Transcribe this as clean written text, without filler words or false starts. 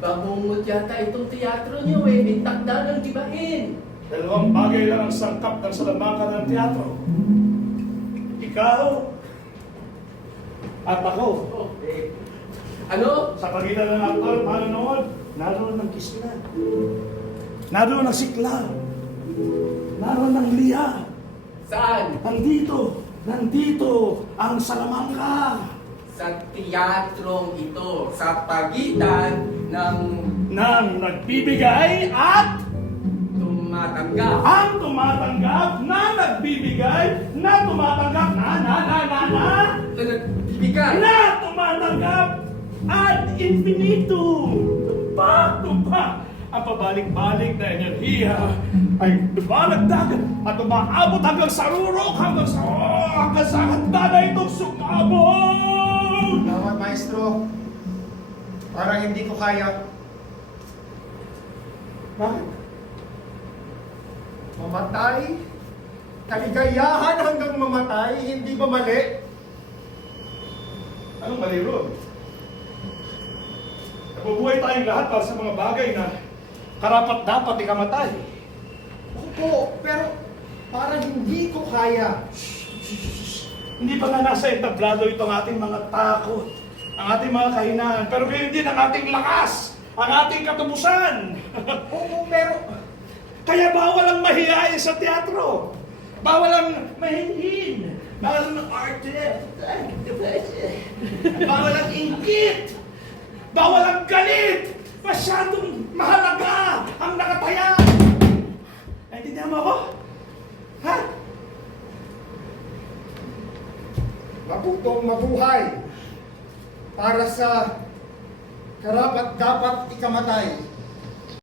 Nagbabangot yata itong teatro niyo eh. May takda ng gibain. Dalawang bagay lang ang sangkap ng salamangka ng teatro. Ikaw at ako. Oh, eh. Ano? Sa pagitan ng aktor, manonood, naroon ng kisla. Naroon ng sikla. Naroon ng liya. Saan? Nandito ang salamangka. Sa teatrong ito. Sa pagitan ng Nang nagbibigay at tumatanggap. ang tumatanggap na nagbibigay na tumatanggap Na nagbibigay. na tumatanggap ad infinitum. Tumpak. Ang pabalik-balik na enerhiya ay dumalagdag at umaabot hanggang sa rurok, hanggang sa handa na itong sumabog. Tawad, maestro. Parang hindi ko kaya. Bakit? Mamatay? Kaligayahan hanggang mamatay? Hindi ba mali? Anong mali ron? Nabubuhay tayong lahat para sa mga bagay na karapat-dapat ikamatay. Opo, pero parang hindi ko kaya. Hindi pa nga nasa entablado itong ating mga takot, ang ating mga kahinaan, pero gayon din ang ating lakas, ang ating katubusan. Oo, pero Kaya bawal ang mahihayin sa teatro. Bawal ang mahinhin. Bawal ang arte. Bawal ang inggit. Bawal ang galit. Masyadong mahalaga ang nakataya. Naintindihan mo ako? Ha? mabutong mabuhay para sa karapat dapat ikamatay.